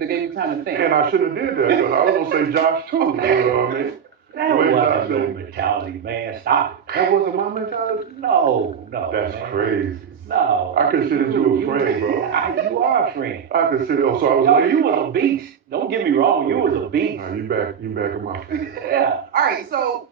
They gave you time to think. And I shouldn't have did that because I was going to say Josh too. Okay. You know what I mean? That wasn't no mentality, man. Stop it. That wasn't my mentality? No. That's man. crazy. No. I considered you a friend, bro. You are a friend. I considered, so I was Yo, late. you was a beast. Don't get me wrong, you was a beast. Nah, you back in my face. Yeah. All right, so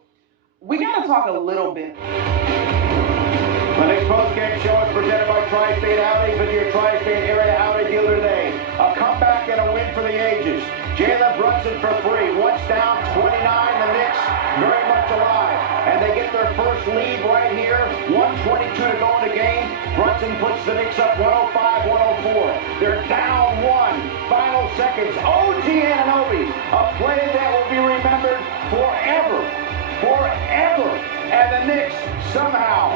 we got to talk a little bit. The next post-game show is presented by Tri-State Audi. Visit your Tri-State area Audi dealer today. A comeback and a win for the ages. Jalen Brunson for free. Once down, 29. The Knicks very much alive. And they get their first lead right here. 1:22 to go in the game. Brunson puts the Knicks up 105-104. They're down one. Final seconds. OG Anunoby. A play that will be remembered forever. Forever. And the Knicks somehow,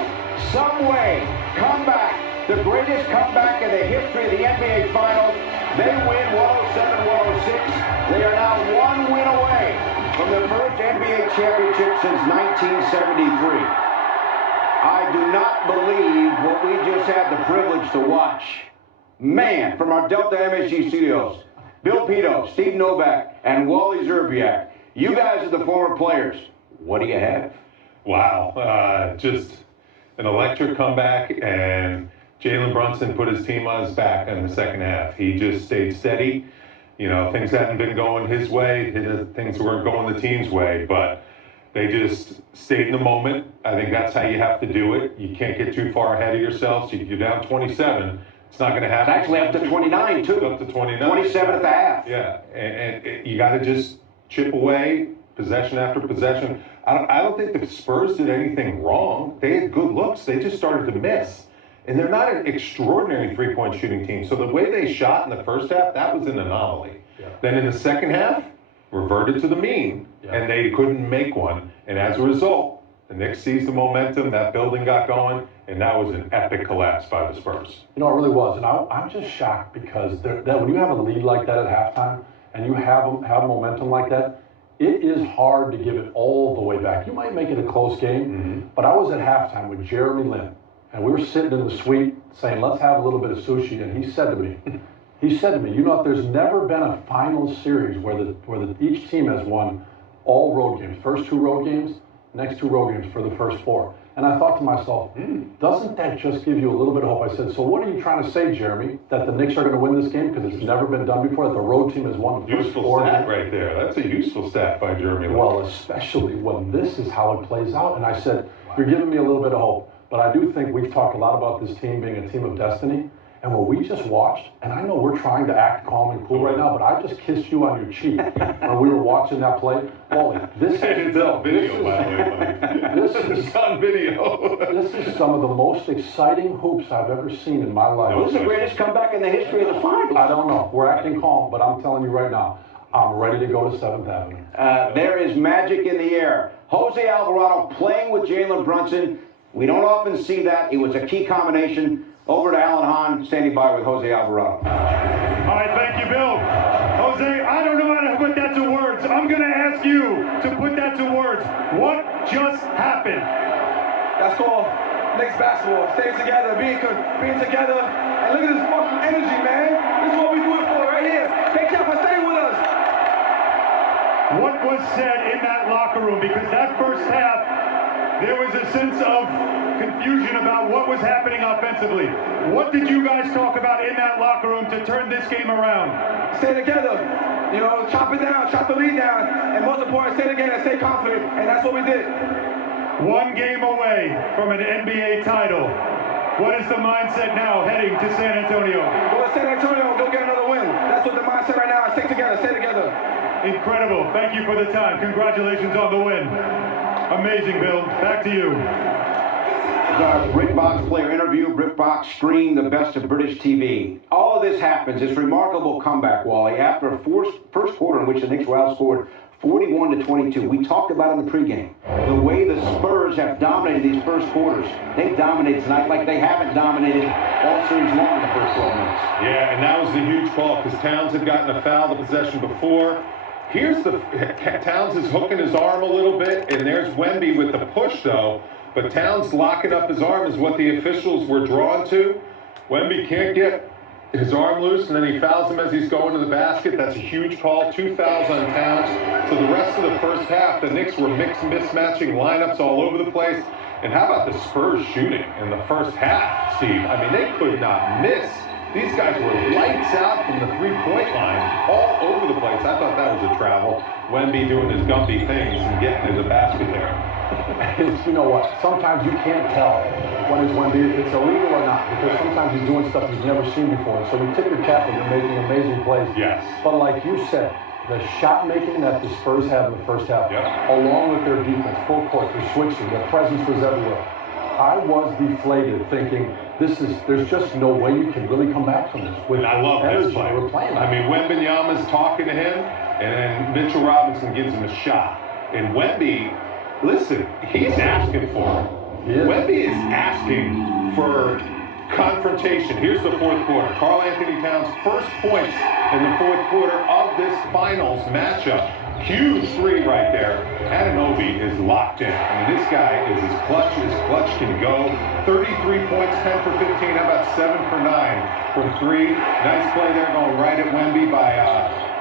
some way, come back. The greatest comeback in the history of the NBA Finals. They win 107-106. They are now one win away from the first NBA championship since 1973. I do not believe what we just had the privilege to watch. Man, from our Delta MSG studios, Bill Pito, Steve Novak, and Wally Zerbiak, you guys are the former players. What do you have? Wow, just an electric comeback, and Jalen Brunson put his team on his back in the second half. He just stayed steady. You know, things hadn't been going his way, things weren't going the team's way, but they just stayed in the moment. I think that's how you have to do it. You can't get too far ahead of yourself. So you're down 27. It's not going to happen. It's actually up to 29, too. It's up to 29. 27 at the half. Yeah, and you got to just chip away, possession after possession. I don't think the Spurs did anything wrong. They had good looks. They just started to miss. And they're not an extraordinary three-point shooting team. So the way they shot in the first half, that was an anomaly. Yeah. Then in the second half, reverted to the mean, and they couldn't make one. And as a result, the Knicks seized the momentum, that building got going, and that was an epic collapse by the Spurs. You know, it really was. And I'm just shocked because when you have a lead like that at halftime and you have momentum like that, it is hard to give it all the way back. You might make it a close game, but I was at halftime with Jeremy Lin, and we were sitting in the suite saying, let's have a little bit of sushi, and he said to me, you know, there's never been a final series where each team has won all road games, first two road games, next two road games for the first four. And I thought to myself, doesn't that just give you a little bit of hope? I said, so what are you trying to say, Jeremy? That the Knicks are going to win this game because it's never been done before, that the road team has won the first four games? Useful stat right there. That's a useful stat by Jeremy Lin. Well, especially when this is how it plays out. And I said, you're giving me a little bit of hope. But I do think we've talked a lot about this team being a team of destiny. And what we just watched, and I know we're trying to act calm and cool right now, but I just kissed you on your cheek when we were watching that play. Wally, it's on video, by the way. This is on video. This is some of the most exciting hoops I've ever seen in my life. This is the greatest comeback in the history of the finals. I don't know. We're acting calm, but I'm telling you right now, I'm ready to go to 7th Avenue. There is magic in the air. Jose Alvarado playing with Jalen Brunson. We don't often see that. It was a key combination. Over to Alan Hahn, standing by with Jose Alvarado. All right, thank you, Bill. Jose, I don't know how to put that to words. I'm going to ask you to put that to words. What just happened? That's called Knicks basketball. Stay together, being together. And look at this fucking energy, man. This is what we do it for right here. Thank y'all for staying with us. What was said in that locker room? Because that first half, there was a sense of confusion about what was happening offensively. What did you guys talk about in that locker room to turn this game around? Stay together. You know, chop it down, chop the lead down, and most important, stay together and stay confident, and that's what we did. One game away from an NBA title. What is the mindset now heading to San Antonio? Go to San Antonio and go get another win. That's what the mindset right now is. Stay together, stay together. Incredible. Thank you for the time. Congratulations on the win. Amazing, Bill. Back to you. Our BritBox player interview, BritBox stream the best of British TV. All of this happens, this remarkable comeback, Wally, after a first quarter in which the Knicks were outscored 41-22. We talked about in the pregame the way the Spurs have dominated these first quarters. They've dominated tonight like they haven't dominated all series long in the first 12 minutes. Yeah, and that was the huge call because Towns had gotten a foul the possession before. Here's Towns is hooking his arm a little bit, and there's Wemby with the push though. But Towns locking up his arm is what the officials were drawn to. Wemby can't get his arm loose, and then he fouls him as he's going to the basket. That's a huge call. 2 fouls on Towns. So the rest of the first half, the Knicks were mismatching lineups all over the place. And how about the Spurs shooting in the first half, Steve? I mean, they could not miss. These guys were lights out from the three-point line all over the place. I thought that was a travel. Wemby doing his Gumby things and getting to the basket there. You know what? Sometimes you can't tell when it's Wemby, if it's illegal or not, because sometimes he's doing stuff you've never seen before. So we tip your cap when you're making amazing plays. Yes. But like you said, the shot making that the Spurs had in the first half, along with their defense, full court, their switching, their presence was everywhere. I was deflated thinking, there's just no way you can really come back from this. With And I love energy this play. they were playing. I mean, Wembanyama's talking to him, and then Mitchell Robinson gives him a shot. And Wemby, listen, he's asking for it. He is. Wemby is asking for confrontation. Here's the fourth quarter. Karl Anthony Towns' first points in the fourth quarter of this finals matchup. Huge three right there. Anunoby is locked in. I mean, this guy is as clutch can go. 33 points, 10 for 15. How about 7 for 9 from three? Nice play there going right at Wemby by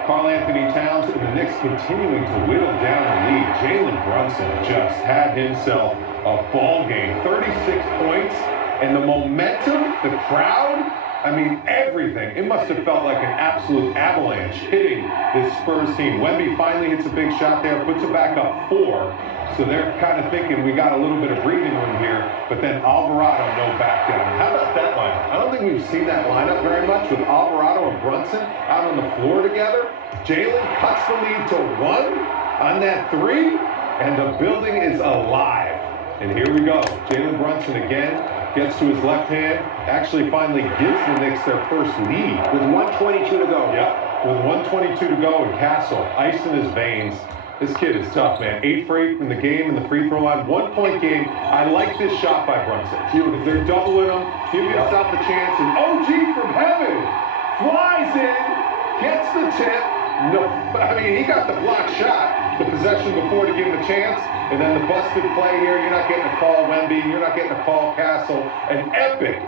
Karl Anthony Towns. And the Knicks continuing to whittle down the lead. Jalen Brunson just had himself a ball game. 36 points. And the momentum, the crowd, I mean, everything. It must have felt like an absolute avalanche hitting this Spurs team. Wemby finally hits a big shot there, puts it back up 4. So they're kind of thinking we got a little bit of breathing room here. But then Alvarado, no back down. How about that lineup? I don't think we've seen that lineup very much with Alvarado and Brunson out on the floor together. Jalen cuts the lead to 1 on that 3, and the building is alive. And here we go. Jalen Brunson again. Gets to his left hand, actually finally gives the Knicks their first lead. With 1:22 to go. Yep, with 1:22 to go, and Castle, ice in his veins. This kid is tough, man. 8 for 8 in the game in the free throw line. 1-point game. I like this shot by Brunson. If they're doubling him, give yourself a chance. And OG from heaven flies in, gets the tip. No, I mean, he got the block shot, the possession before to give him a chance, and then the busted play here. You're not getting a call, Wemby. You're not getting a call, Castle. An epic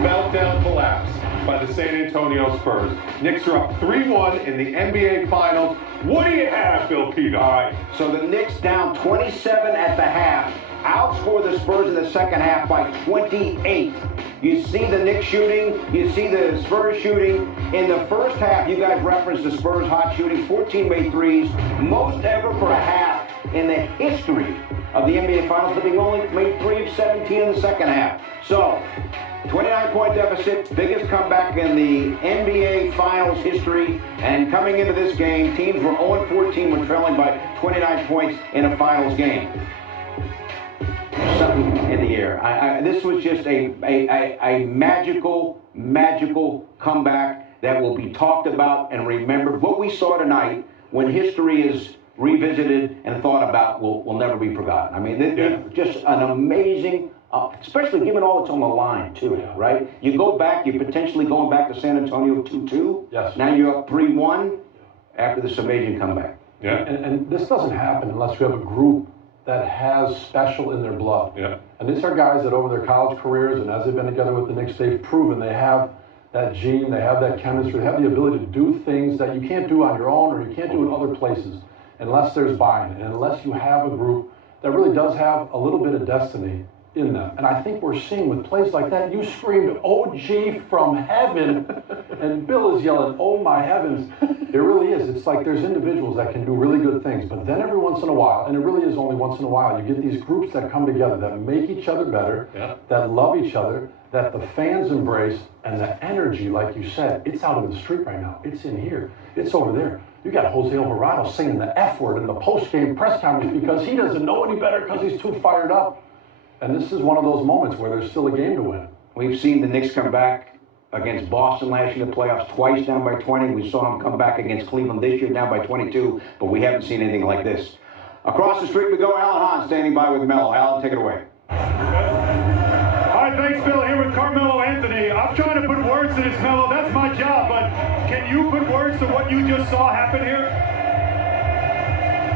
meltdown collapse by the San Antonio Spurs. Knicks are up 3-1 in the NBA Finals. What do you have, Bill Peter? All right, so the Knicks down 27 at the half, outscore the Spurs in the second half by 28. You see the Knicks shooting, you see the Spurs shooting. In the first half, you guys referenced the Spurs hot shooting, 14 made threes, most ever for a half in the history of the NBA Finals, but they only made 3 of 17 in the second half. So, 29-point deficit, biggest comeback in the NBA Finals history. And coming into this game, teams were 0-14 when trailing by 29 points in a Finals game. Something in the air. This was just a magical comeback that will be talked about and remembered. What we saw tonight, when history is revisited and thought about, will never be forgotten. I mean, just an amazing, especially given all that's on the line, too, right? You go back, you're potentially going back to San Antonio 2-2. Yes. Now you're up 3-1 after this amazing comeback. Yeah. And this doesn't happen unless you have a group that has special in their blood. Yeah. And these are guys that over their college careers and as they've been together with the Knicks, they've proven they have that gene, they have that chemistry, they have the ability to do things that you can't do on your own or you can't do in other places unless there's buy-in and unless you have a group that really does have a little bit of destiny in them. And I think we're seeing with plays like that, you screamed, OG from heaven, and Bill is yelling, oh my heavens. It really is. It's like there's individuals that can do really good things, but then every once in a while, and it really is only once in a while, you get these groups that come together that make each other better, that love each other, that the fans embrace, and the energy, like you said, it's out in the street right now. It's in here. It's over there. You got Jose Alvarado singing the F word in the post-game press conference because he doesn't know any better because he's too fired up. And this is one of those moments where there's still a game to win. We've seen the Knicks come back against Boston last year in the playoffs, twice down by 20. We saw them come back against Cleveland this year, down by 22, but we haven't seen anything like this. Across the street we go, Alan Hahn standing by with Melo. Alan, take it away. All right, thanks, Bill. Here with Carmelo Anthony. I'm trying to put words to this, Melo. That's my job, but can you put words to what you just saw happen here?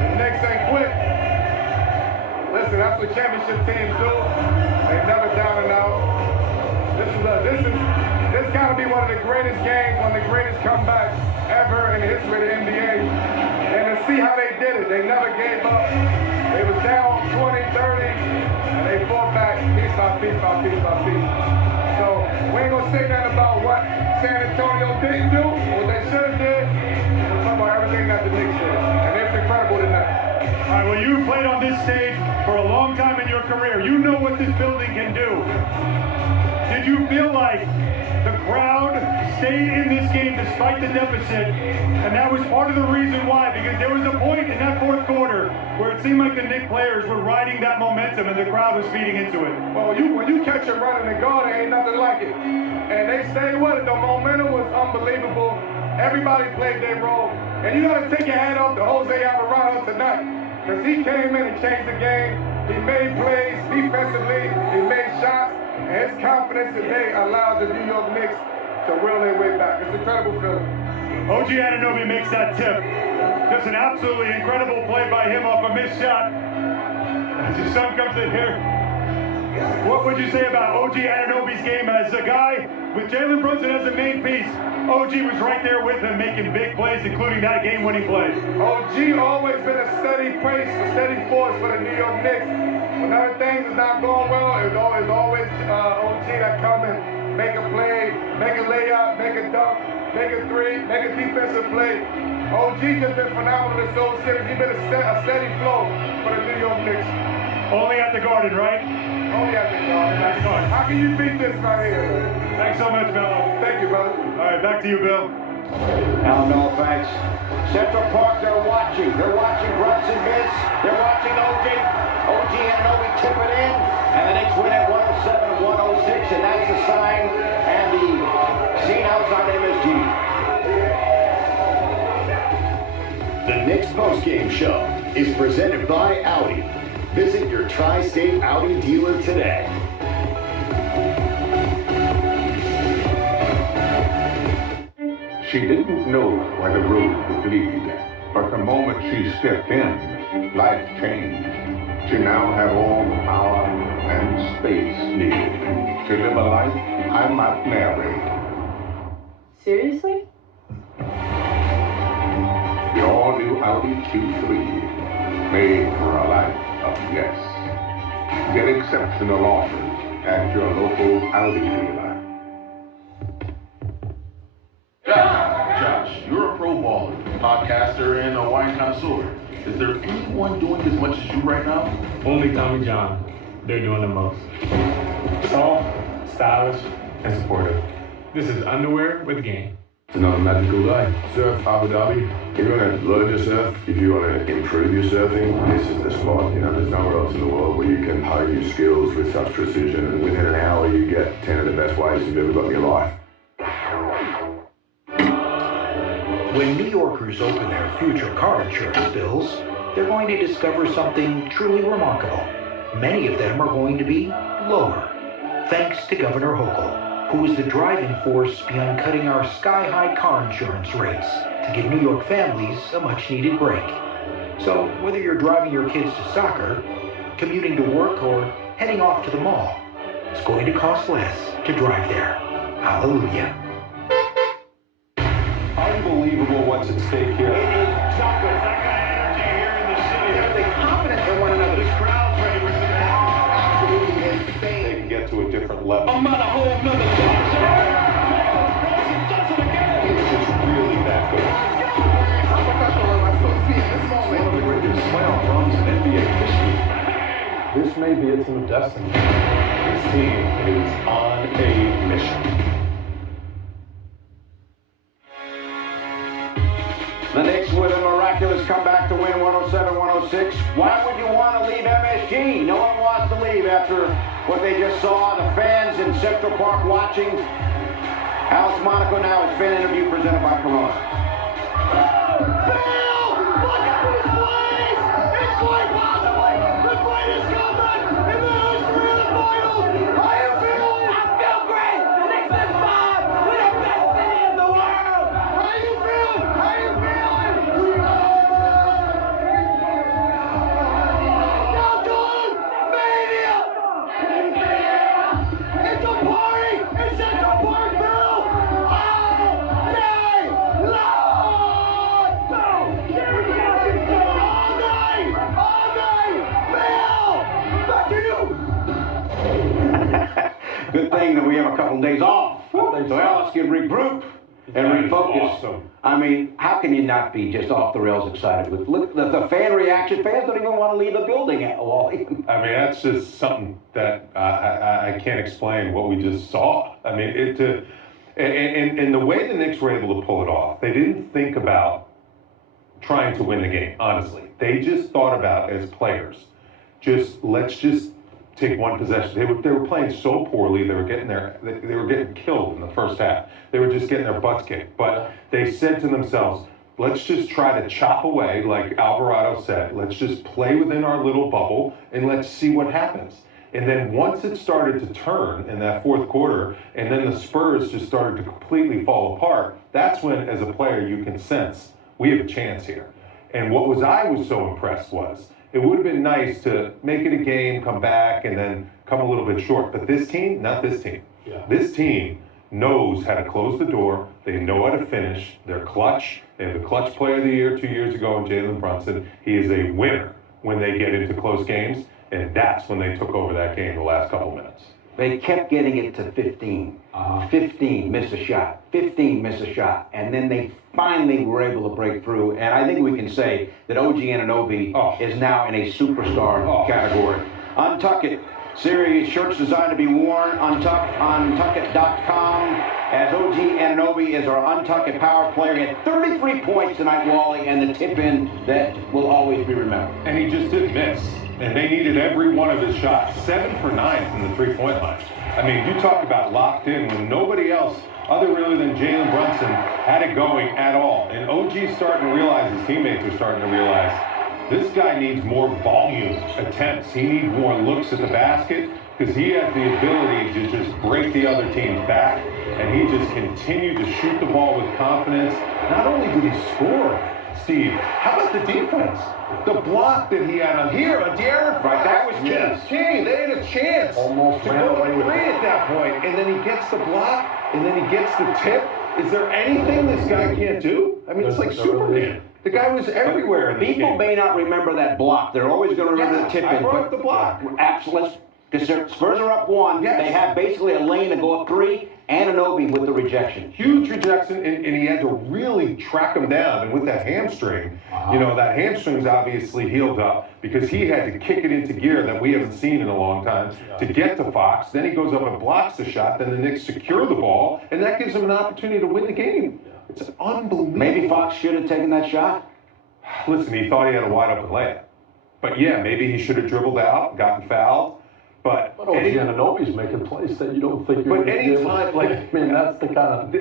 The Knicks ain't quit. Listen, that's what championship teams do. They never down and out. This This got to be one of the greatest games, one of the greatest comebacks ever in the history of the NBA. And to see how they did it, they never gave up. They was down 20, 30, and they fought back piece by piece by piece by piece. So we ain't gonna say nothing about what San Antonio didn't do, what they should have did. We're talking about everything that the Knicks did, and it's incredible tonight. All right, well, you played on this stage for a long time in your career. You know what this building can do. Did you feel like the crowd stayed in this game despite the deficit, and that was part of the reason why? Because there was a point in that fourth quarter where it seemed like the Knicks players were riding that momentum and the crowd was feeding into it. Well, when you catch them running the guard, there ain't nothing like it. And they stayed with it. The momentum was unbelievable. Everybody played their role. And you got to take your hat off to Jose Alvarado tonight, because he came in and changed the game. He made plays defensively. He made shots. And his confidence today allowed the New York Knicks to will their way back. It's an incredible feeling. OG Anunoby makes that tip. Just an absolutely incredible play by him off a missed shot. As his son comes in here. What would you say about OG Anunoby's game as a guy with Jalen Brunson as a main piece? OG was right there with him making big plays, including that game-winning play. OG always been a steady pace, a steady force for the New York Knicks. Whenever things is not going well, it's always OG that come and make a play, make a layup, make a dunk, make a three, make a defensive play. OG just been phenomenal this whole series. He's been a steady flow for the New York Knicks. Only at the Garden, right? Only at the Garden. That's fine. How can you beat this right here? Thanks so much, Melo. Thank you, brother. All right, back to you, Bill. Alan Melo, thanks. Central Park, they're watching. They're watching Brunson miss. They're watching OG Anunoby tip it in. And the Knicks win at 107-106. And that's the sign and the scene outside MSG. The Knicks postgame show is presented by Audi. Visit your Tri-State Audi dealer today. She didn't know where the road would lead, but the moment she stepped in, life changed. She now had all the power and space needed to live a life I might narrate. Seriously? The all-new Audi Q3, made for a life of yes. Get exceptional offers at your local Audi dealer. Josh, you're a pro baller, podcaster, and a wine connoisseur. Is there anyone doing as much as you right now? Only Tommy John. They're doing the most. Soft, stylish, and supportive. This is Underwear with Game. It's another magical day. Surf Abu Dhabi. If you want to learn your surf, if you want to improve your surfing, this is the spot. You know, there's nowhere else in the world where you can hone your skills with such precision, and within an hour you get 10 of the best waves you've ever got in your life. When New Yorkers open their future car insurance bills, they're going to discover something truly remarkable. Many of them are going to be lower, thanks to Governor Hochul, who is the driving force behind cutting our sky-high car insurance rates to give New York families a much-needed break. So whether you're driving your kids to soccer, commuting to work, or heading off to the mall, it's going to cost less to drive there. Hallelujah. Unbelievable what's at stake here. It is chocolate. That kind of energy here in the city. They're confident in one another. The crowd's ready for some Absolutely insane. They can get to a different level. I'm on a whole nother level. It's just really that good. How professional am I supposed to be in this moment? One of the greatest playoff runs in NBA history. This may be a team of destiny. This team is on a mission. The Knicks with a miraculous comeback to win 107-106. Why would you want to leave MSG? No one wants to leave after what they just saw. The fans in Central Park watching. Alex Monaco now is fan interview presented by Corona. Bill! Look at this place! It's quite possibly the greatest comeback in the history of the finals! How you feeling? I feel great! The Knicks are fine! We're the best city in the world! How you feeling? How you feeling? Now, Jordan! Mania! It's a party in Central Park, Bill! couple of days off. So Alice can regroup and refocus. Awesome. I mean, how can you not be just off the rails excited with look the fan reaction? Fans don't even want to leave the building at Wally. I mean, that's just something that I can't explain what we just saw. I mean, and the way the Knicks were able to pull it off, they didn't think about trying to win the game, honestly. They just thought about, as players, let's just take one possession. They were playing so poorly, they were getting killed in the first half. They were just getting their butts kicked. But they said to themselves, let's just try to chop away, like Alvarado said. Let's just play within our little bubble and let's see what happens. And then once it started to turn in that fourth quarter, and then the Spurs just started to completely fall apart, that's when, as a player, you can sense we have a chance here. And what I was so impressed was, it would have been nice to make it a game, come back, and then come a little bit short. But this team, not this team. Yeah. This team knows how to close the door. They know how to finish. They're clutch. They have the clutch player of the year 2 years ago in Jalen Brunson. He is a winner when they get into close games, and that's when they took over that game the last couple minutes. They kept getting it to 15. 15, miss a shot. 15, miss a shot. And then they finally were able to break through. And I think we can say that OG Anunoby is now in a superstar category. Untuck It series, shirts designed to be worn. Untuckit.com. As OG Anunoby is our Untuck It power player. He had 33 points tonight, Wally, and the tip-in that will always be remembered. And he just didn't miss. And they needed every one of his shots. 7 for 9 from the three-point line. I mean, you talk about locked in when nobody else, other really than Jalen Brunson, had it going at all. And OG's starting to realize, his teammates are starting to realize, this guy needs more volume attempts. He needs more looks at the basket because he has the ability to just break the other team's back. And he just continued to shoot the ball with confidence. Not only did he score, Steve, how about the defense? The block that he had on here, on De'Aaron Fox. That was key. Yes. They had a chance Almost to ran go away with three it. at that point. And then he gets the block, and then he gets the tip. Is there anything this guy can't do? I mean, it's like Superman. The guy was everywhere in this People game. may not remember that block. They're always going to remember the tip-in. I brought up the block. Absolutely. Because Spurs are up 1. Yes. They have basically a lane to go up 3. Anunoby with the rejection. Huge rejection, and he had to really track him down. And with that hamstring, you know, that hamstring's obviously healed up because he had to kick it into gear that we haven't seen in a long time to get to Fox. Then he goes up and blocks the shot. Then the Knicks secure the ball, and that gives him an opportunity to win the game. It's unbelievable. Maybe Fox should have taken that shot. Listen, he thought he had a wide open layup. But yeah, maybe he should have dribbled out, gotten fouled. But OG Anunoby's making plays that you don't think you're But going to be able to. anytime, like, I mean, that's the kind of.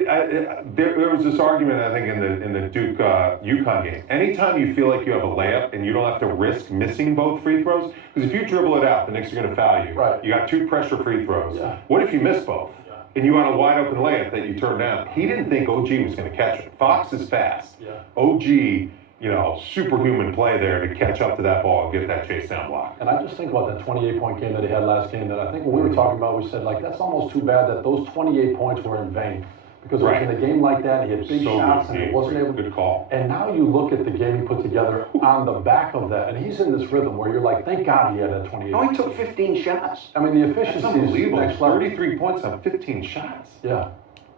There was this argument, I think, in the Duke UConn game. Anytime you feel like you have a layup and you don't have to risk missing both free throws, because if you dribble it out, the Knicks are going to foul you. Right. You got 2 pressure free throws. Yeah. What if you miss both? And you want a wide open layup that you turn down? He didn't think OG was going to catch it. Fox is fast. Yeah. OG, you know, superhuman play there to catch up to that ball and get that chase down block. And I just think about that 28-point game that he had last game that I think when we were talking about, we said, like, that's almost too bad that those 28 points were in vain. Because Right. in a game like that, he had big So shots good and he game. wasn't able to. Good call. And now you look at the game he put together on the back of that, and he's in this rhythm where you're like, thank God he had that 28. He only took 15 shots. I mean, the That's efficiency is unbelievable. next level. 33 points on 15 shots. Yeah,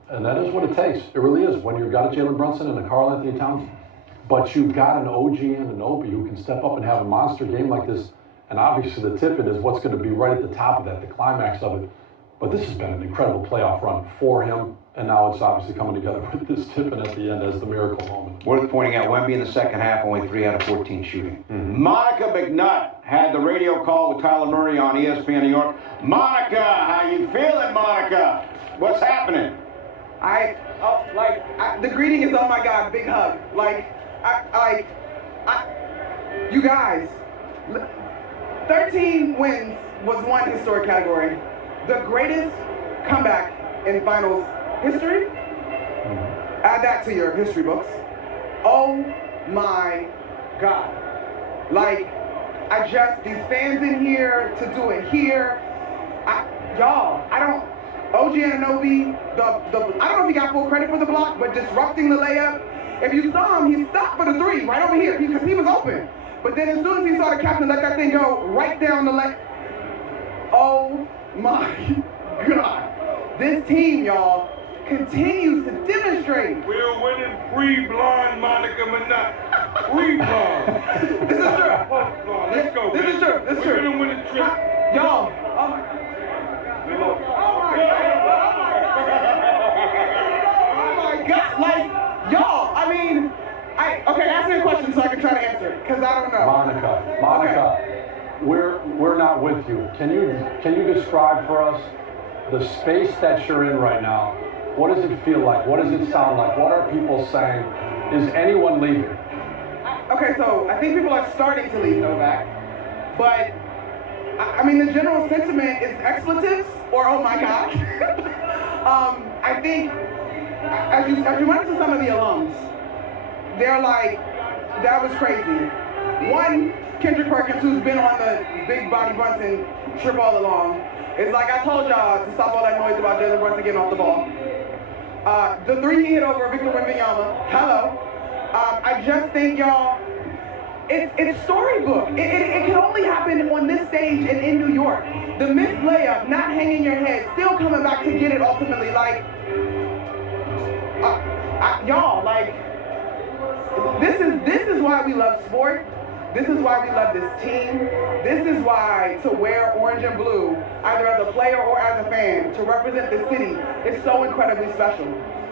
and that is what it takes. It really is. When you've got a Jalen Brunson and a Karl Anthony Towns, but you've got an OG and an Obi who can step up and have a monster game like this. And obviously the tip-in is what's going to be right at the top of that, the climax of it. But this has been an incredible playoff run for him, and now it's obviously coming together with this tip-in at the end as the miracle moment. Worth pointing out, Wemby in the second half, only 3 out of 14 shooting. Monica McNutt had the radio call with Tyler Murray on ESPN New York. Monica, how you feeling, Monica? What's happening? The greeting is, oh my God, big hug. You guys, 13 wins was one historic category. The greatest comeback in finals history. Add that to your history books. Oh my God. These fans in here to do it here. OG Anunoby, I don't know if he got full credit for the block, but disrupting the layup. If you saw him, he stopped for the 3 right over here because he was open. But then as soon as he saw the captain let that thing go right down the lane. Oh my God. this team, y'all, continues to demonstrate. We're winning free blonde Monica Minaj. Free blonde. This is true. Blonde. Let's go. This is true. This is We're true. gonna win the trip. Y'all. Oh my God. Like, y'all, I mean, okay, ask me a question so I can try to answer it, because I don't know. Monica, we're not with you. Can you describe for us the space that you're in right now? What does it feel like? What does it sound like? What are people saying? Is anyone leaving? Okay, so I think people are starting to leave Novak, but I mean the general sentiment is expletives or oh my God. I think as you run into some of the alums, they're like, that was crazy. One, Kendrick Perkins, who's been on the Big Body Brunson trip all along, is like, I told y'all to stop all that noise about Jalen Brunson getting off the ball. The three he hit over Victor Wembanyama, hello. I just think, y'all, it's storybook. It can only happen on this stage and in New York. The missed layup, not hanging your head, still coming back to get it ultimately. Like, y'all, like, this is why we love sport. This is why we love this team. This is why to wear orange and blue, either as a player or as a fan, to represent the city is so incredibly special.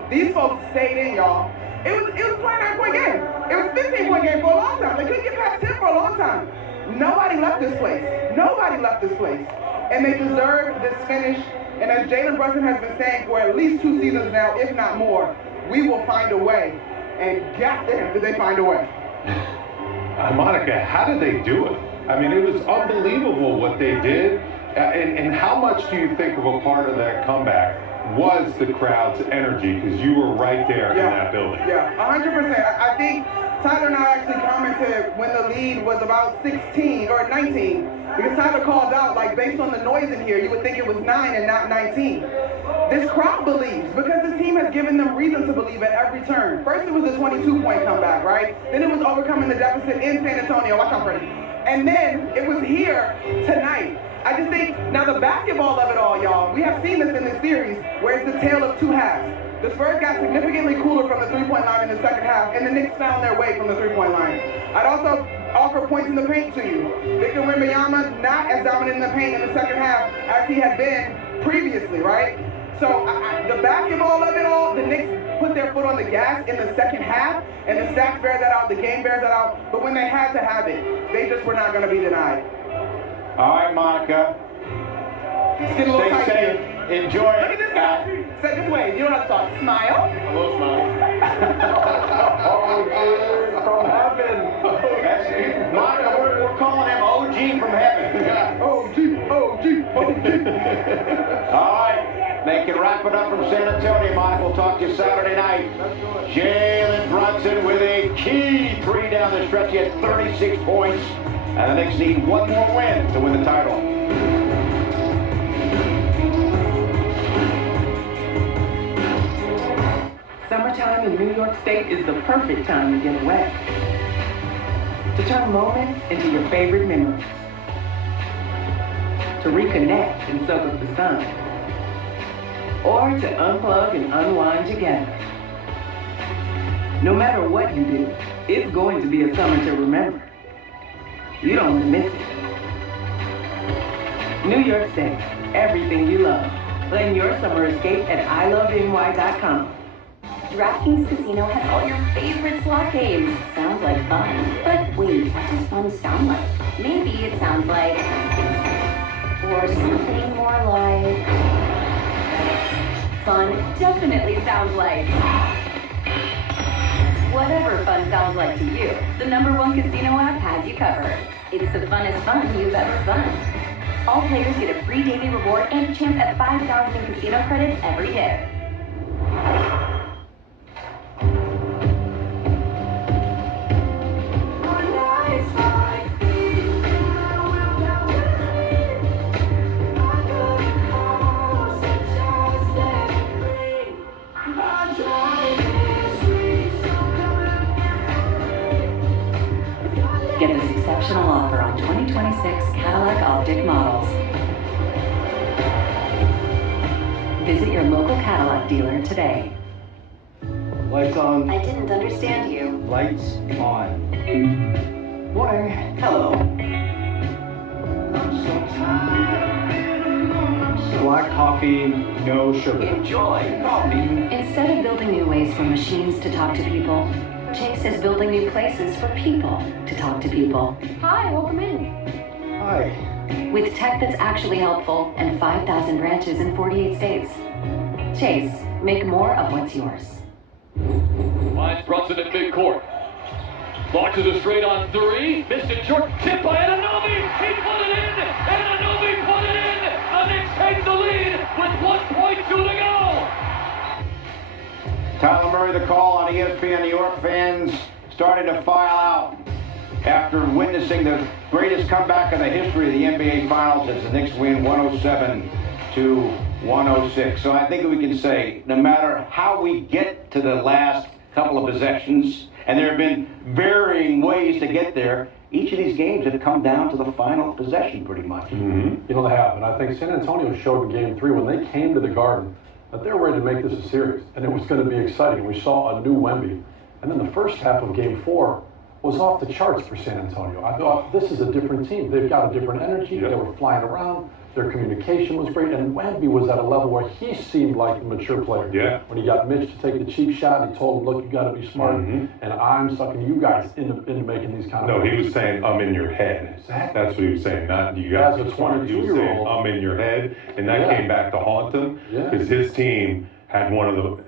These folks stayed in, y'all. It was a 29-point game. It was a 15-point game for a long time. They couldn't get past 10 for a long time. Nobody left this place. Nobody left this place. And they deserve this finish. And as Jalen Brunson has been saying for at least 2 seasons now, if not more, we will find a way. And goddamn, did they find a way. Monica, how did they do it? I mean, it was unbelievable what they did. And how much do you think of a part of that comeback was the crowd's energy? Because you were right there in that building. Yeah, 100%. I think Tyler and I actually commented when the lead was about 16 or 19, because Tyler called out, like, based on the noise in here, you would think it was 9 and not 19. This crowd believes, because this team has given them reason to believe at every turn. First, it was a 22-point comeback, right? Then it was overcoming the deficit in San Antonio. Watch out, Freddie. And then it was here tonight. I just think, now the basketball of it all, y'all, we have seen this in this series, where it's the tale of two halves. The Spurs got significantly cooler from the three-point line in the second half, and the Knicks found their way from the three-point line. I'd also offer points in the paint to you. Victor Wembanyama not as dominant in the paint in the second half as he had been previously, right? So the basketball of it all, the Knicks put their foot on the gas in the second half, and the stats bear that out, the game bears that out, but when they had to have it, they just were not going to be denied. All right, Monica. Stay safe. Enjoy it. Look at this guy. Say this way. You don't have to talk. Smile. Hello, smile. From heaven. Monica, we're calling him OG from heaven. Yeah. OG. All right. They can wrap it up from San Antonio, Monica. We'll talk to you Saturday night. Jalen Brunson with a key 3 down the stretch. He had 36 points. And the Knicks need one more win to win the title. Summertime in New York State is the perfect time to get away. To turn moments into your favorite memories. To reconnect and soak up the sun. Or to unplug and unwind together. No matter what you do, it's going to be a summer to remember. You don't want to miss it. New York State, everything you love. Plan your summer escape at iloveny.com. DraftKings Casino has all your favorite slot games. Sounds like fun. But wait, what does fun sound like? Maybe it sounds like... or something more like... Fun definitely sounds like... Whatever fun sounds like to you, the #1 casino app has you covered. It's the funnest fun you've ever fun. All players get a free daily reward and a chance at 5,000 in casino credits every day. Get this exceptional offer on 2026 Cadillac Optic models. Visit your local Cadillac dealer today. Lights on. I didn't understand you. Lights on. Morning. Hello. Black coffee, no sugar. Enjoy coffee. Instead of building new ways for machines to talk to people, Chase is building new places for people to talk to people. Hi, welcome in. Hi. With tech that's actually helpful and 5,000 branches in 48 states. Chase, make more of what's yours. Finds Brunson at midcourt. Launches a straight on three. Missed it short. Tip by Anunoby. He put it in. Anunoby put it in. The Knicks take the lead with 1.2 to go. Tyler Murray, the call on ESPN. New York fans starting to file out after witnessing the greatest comeback in the history of the NBA Finals as the Knicks win 107 to 106. So I think we can say, no matter how we get to the last couple of possessions, and there have been varying ways to get there, each of these games have come down to the final possession pretty much. You know, they have. And I think San Antonio showed in Game 3 when they came to the Garden that they were ready to make this a series. And it was going to be exciting. We saw a new Wemby. And then the first half of Game 4 was off the charts for San Antonio. I thought, this is a different team. They've got a different energy. They were flying around. Their communication was great. And Wemby was at a level where he seemed like the mature player. Yeah. When he got Mitch to take the cheap shot, and he told him, look, you got to be smart. And I'm sucking you guys into making these kind of No, he was saying, I'm in your head. Exactly. That's what he was saying, not you guys. As a He was saying, 22-year-old. I'm in your head. And that came back to haunt him because his team had one of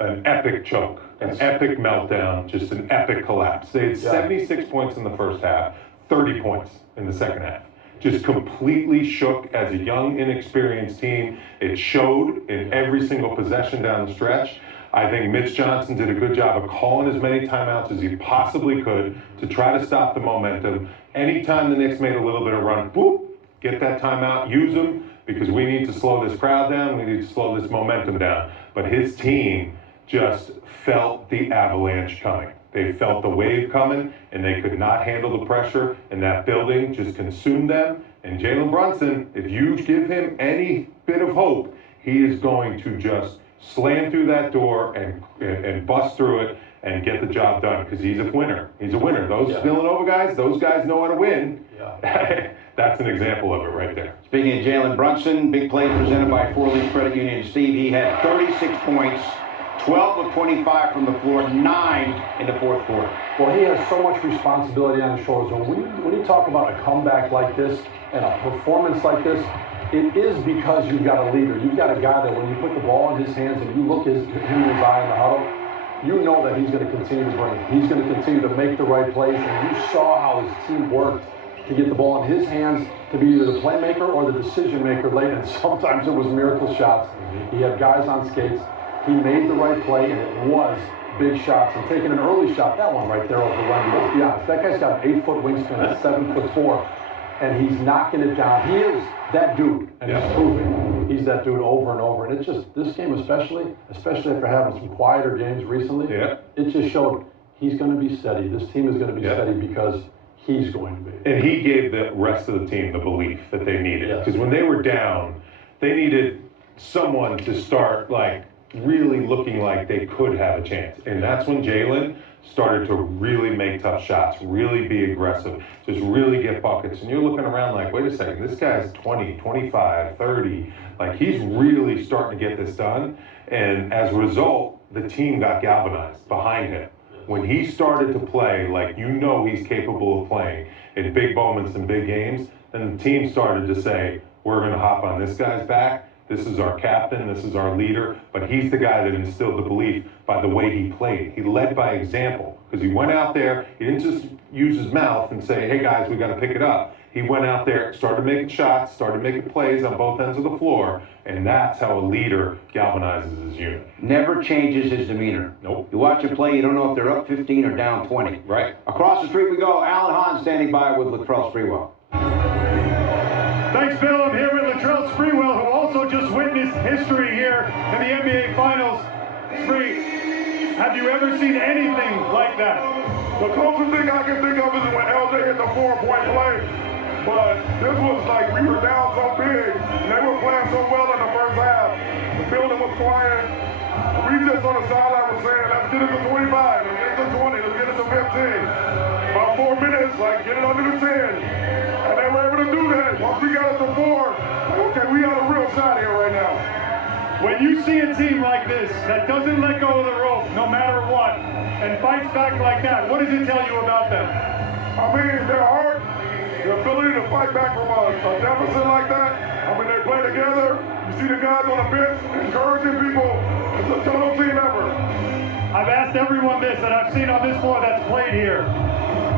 an epic choke, an epic meltdown, just an epic collapse. They had 76 points in the first half, 30 points in the second half. Just completely shook as a young, inexperienced team. It showed in every single possession down the stretch. I think Mitch Johnson did a good job of calling as many timeouts as he possibly could to try to stop the momentum. Anytime the Knicks made a little bit of run, boop, get that timeout, use them, because we need to slow this crowd down, we need to slow this momentum down. But his team just felt the avalanche coming. They felt the wave coming, and they could not handle the pressure, and that building just consumed them. And Jalen Brunson, if you give him any bit of hope, he is going to just slam through that door and bust through it and get the job done, because he's a winner. He's a winner. Those Villanova guys, those guys know how to win. That's an example of it right there. Speaking of Jalen Brunson, big play presented by Four Leaf Credit Union. Steve, he had 36 points, 12 of 25 from the floor, 9 in the fourth quarter. Well, he has so much responsibility on his shoulders. When you talk about a comeback like this and a performance like this, it is because you've got a leader. You've got a guy that when you put the ball in his hands and you look him in his eye in the huddle, you know that he's going to continue to bring it. He's going to continue to make the right plays. And you saw how his team worked to get the ball in his hands to be either the playmaker or the decision maker late. And sometimes it was miracle shots. He had guys on skates. He made the right play, and it was big shots. And taking an early shot, that one right there over Wemby, let's be honest, that guy's got an 8-foot wingspan at 7'4", and he's knocking it down. He is that dude, and he's proving he's that dude over and over. And it just, this game especially after having some quieter games recently, it just showed he's going to be steady. This team is going to be steady because he's going to be. And he gave the rest of the team the belief that they needed. Because when they were down, they needed someone to start, like, really looking like they could have a chance. And that's when Jalen started to really make tough shots, really be aggressive, just really get buckets. And you're looking around like, wait a second, this guy's 20, 25, 30. Like, he's really starting to get this done. And as a result, the team got galvanized behind him. When he started to play like you know he's capable of playing in big moments and big games, then the team started to say, we're going to hop on this guy's back. This is our captain, this is our leader, but he's the guy that instilled the belief by the way he played. He led by example, because he went out there, he didn't just use his mouth and say, hey guys, we got to pick it up. He went out there, started making shots, started making plays on both ends of the floor, and that's how a leader galvanizes his unit. Never changes his demeanor. Nope. You watch him play, you don't know if they're up 15 or down 20. Right. Across the street we go, Alan Hahn standing by with Latrell Sprewell. Thanks, Bill. I'm here with Latrell Sprewell, who also just witnessed history here in the NBA Finals. Spree, have you ever seen anything like that? The closest thing I can think of is when LJ hit the 4-point play. But this was like we were down so big, and they were playing so well in the first half. building was quiet. We just on the sideline was saying, let's get it to 25, let's get it to 20, let's get it to 15. About 4 minutes, like get it under the 10. And they were able to do that. Once we got it to 4, like, okay, we got a real shot here right now. When you see a team like this that doesn't let go of the rope no matter what and fights back like that, what does it tell you about them? I mean, their heart, the ability to fight back from a deficit like that. I mean, they play together. You see the guys on the bench encouraging people. It's a total team effort. I've asked everyone this that I've seen on this floor that's played here.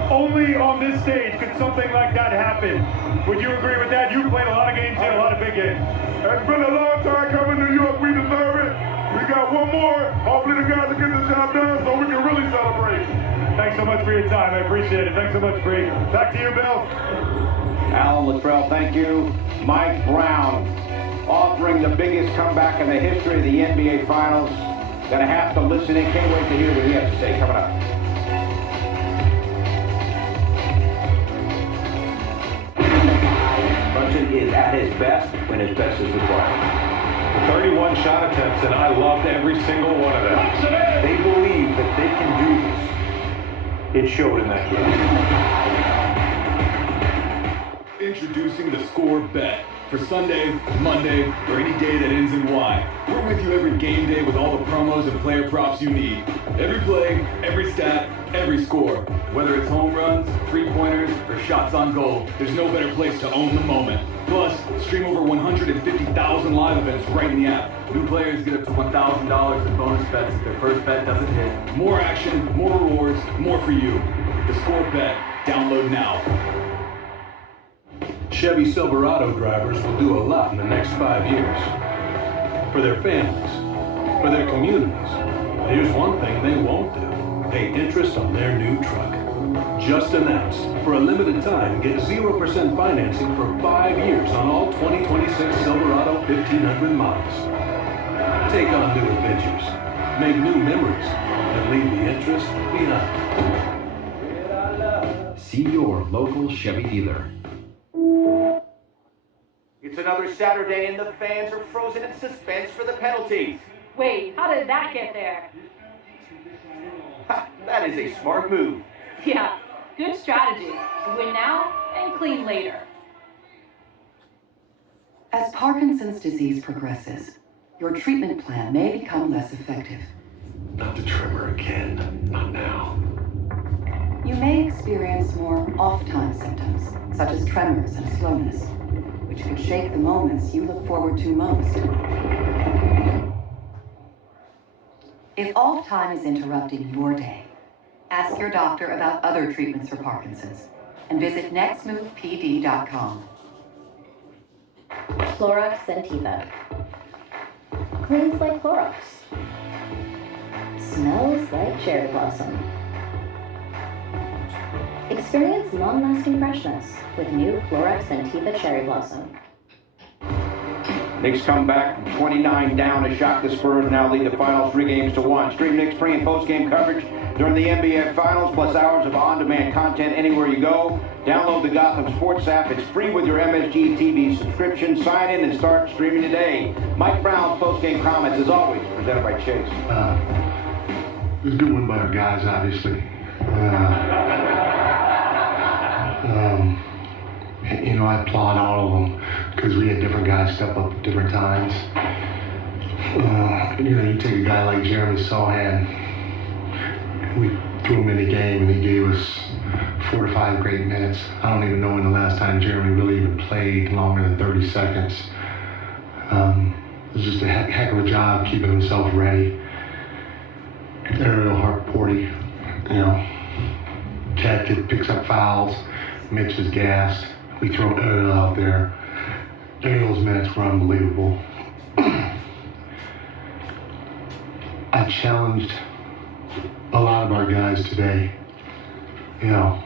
Only on this stage could something like that happen. Would you agree with that? You've played a lot of games here, a lot of big games. It's been a long time coming to New York. We deserve it. We got one more. Hopefully the guys will get the job done so we can really celebrate. Thanks so much for your time. I appreciate it. Thanks so much, Bree. Back to you, Bill. Alan Luttrell, thank you. Mike Brown, offering the biggest comeback in the history of the NBA Finals. Gonna have to listen in. Can't wait to hear what he has to say. Coming up. Brunson is at his best when his best is required. 31 shot attempts, and I loved every single one of them. They believe that they can do this. It showed in that game. Introducing the Score Bet. For Sunday, Monday, or any day that ends in Y. We're with you every game day with all the promos and player props you need. Every play, every stat, every score. Whether it's home runs, three-pointers, or shots on goal, there's no better place to own the moment. Plus, stream over 150,000 live events right in the app. New players get up to $1,000 in bonus bets if their first bet doesn't hit. More action, more rewards, more for you. The Score Bet. Download now. Chevy Silverado drivers will do a lot in the next 5 years. For their families, for their communities. But here's one thing they won't do. Pay interest on their new truck. Just announced, for a limited time, get 0% financing for 5 years on all 2026 Silverado 1500 models. Take on new adventures, make new memories, and leave the interest behind. See your local Chevy dealer. It's another Saturday and the fans are frozen in suspense for the penalties. Wait, how did that get there? Ha, that is a smart move. Yeah, good strategy. Win now and clean later. As Parkinson's disease progresses, your treatment plan may become less effective. Not the tremor again. Not now. You may experience more off-time symptoms, such as tremors and slowness, which could shake the moments you look forward to most. If off-time is interrupting your day, ask your doctor about other treatments for Parkinson's and visit nextmovepd.com. Clorox Sentiva. Cleans like Clorox. Smells like cherry blossom. Experience long-lasting freshness with new Clorox Sentiva Cherry Blossom. Knicks come back from 29 down to shock the Spurs, now lead the finals 3-1. Stream Knicks pre- and post-game coverage during the NBA Finals, plus hours of on-demand content anywhere you go. Download the Gotham Sports app. It's free with your MSG TV subscription. Sign in and start streaming today. Mike Brown's post-game comments, as always, presented by Chase. It was a good win by our guys, obviously. You know, I applaud all of them because we had different guys step up at different times. You know, you take a guy like Jeremy Sohan, we threw him in the game and he gave us 4 to 5 great minutes. I don't even know when the last time Jeremy really even played longer than 30 seconds. It was just a heck of a job keeping himself ready. Ariel Hartporty, you know, cat kid picks up fouls. Mitch is gassed. We throw Ariel out there. Ariel's minutes were unbelievable. I challenged a lot of our guys today, you know,